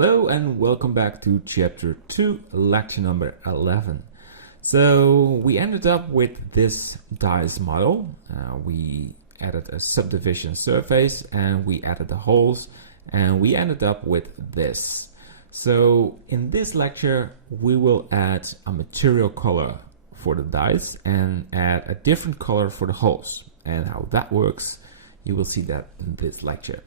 Hello and welcome back to chapter 2, lecture number 11. So we ended up with this dice model. We added a subdivision surface and we added the holes and we ended up with this. So in this lecture we will add a material color for the dice and add a different color for the holes. And how that works, you will see that in this lecture.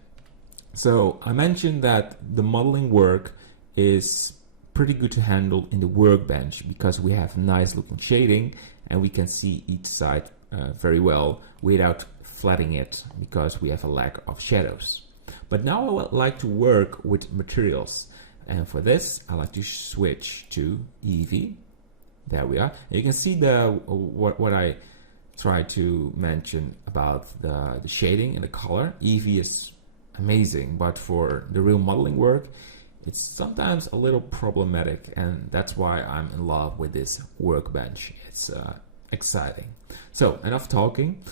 So I mentioned that the modeling work is pretty good to handle in the workbench because we have nice looking shading and we can see each side very well without flattening it because we have a lack of shadows. But now I would like to work with materials, and for this I like to switch to Eevee. There we are. And you can see what I tried to mention about the shading and the color. Eevee is amazing, but for the real modeling work it's sometimes a little problematic, and that's why I'm in love with this workbench. It's exciting. So enough talking.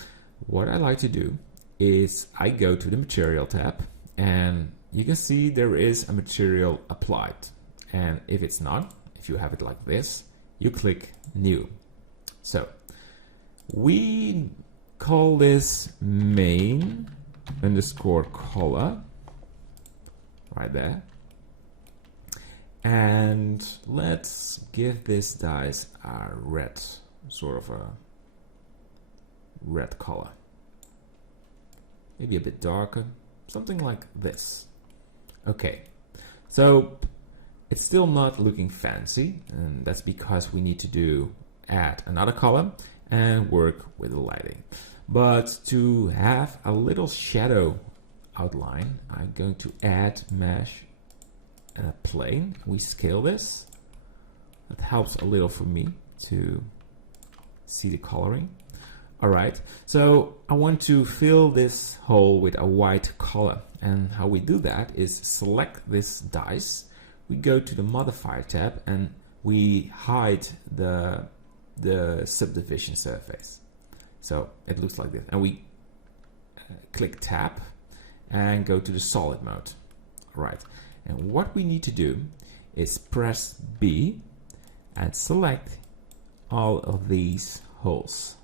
What I like to do is I go to the material tab and you can see there is a material applied, and if it's not, if you have it like this, you click new. So we call this main underscore color right there, and let's give this dice a red, sort of a red color, maybe a bit darker, something like this. Okay, so it's still not looking fancy, and that's because we need to add another color and work with the lighting. But to have a little shadow outline, I'm going to add mesh and a plane. We scale this. That helps a little for me to see the coloring. Alright, so I want to fill this hole with a white color. And how we do that is select this dice. We go to the modifier tab and we hide the subdivision surface. So it looks like this, and we click tab and go to the solid mode. Right, and what we need to do is press B and select all of these holes.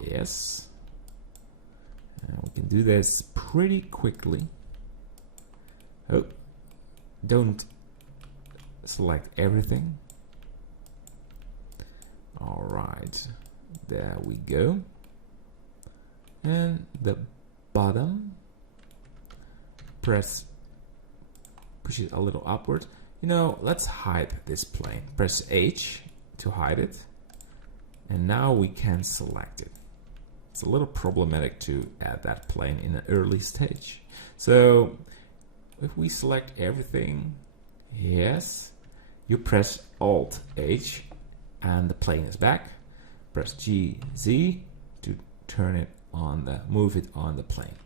Yes, and we can do this pretty quickly. Oh, don't select everything. All right, there we go. And the bottom, push it a little upward. You know, let's hide this plane. Press H to hide it. And now we can select it. It's a little problematic to add that plane in an early stage. So if we select everything, yes, you press Alt H and the plane is back. Press GZ to turn it on move it on the plane.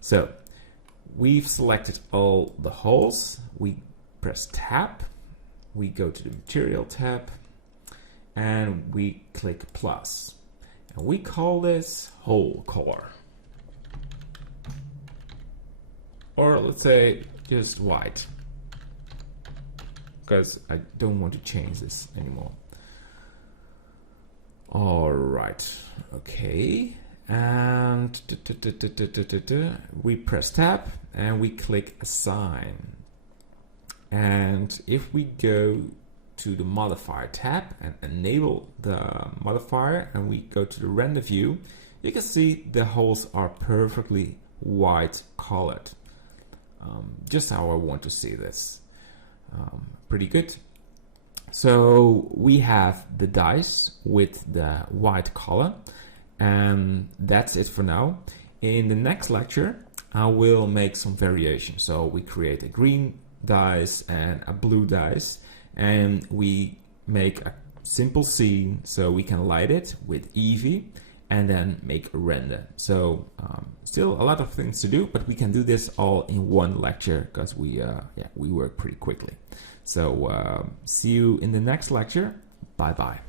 So we've selected all the holes. We press tab, we go to the material tab, and we click plus. And we call this hole color. Or let's say just white, because I don't want to change this anymore. All right, okay, and we press tab and we click assign. And if we go to the modifier tab and enable the modifier and we go to the render view, you can see the holes are perfectly white colored. Just how I want to see this. Pretty good. So we have the dice with the white color, and that's it for now. In the next lecture I will make some variations. So we create a green dice and a blue dice, and we make a simple scene so we can light it with Eevee and then make a render. So still a lot of things to do, but we can do this all in one lecture because we work pretty quickly. So see you in the next lecture. Bye bye.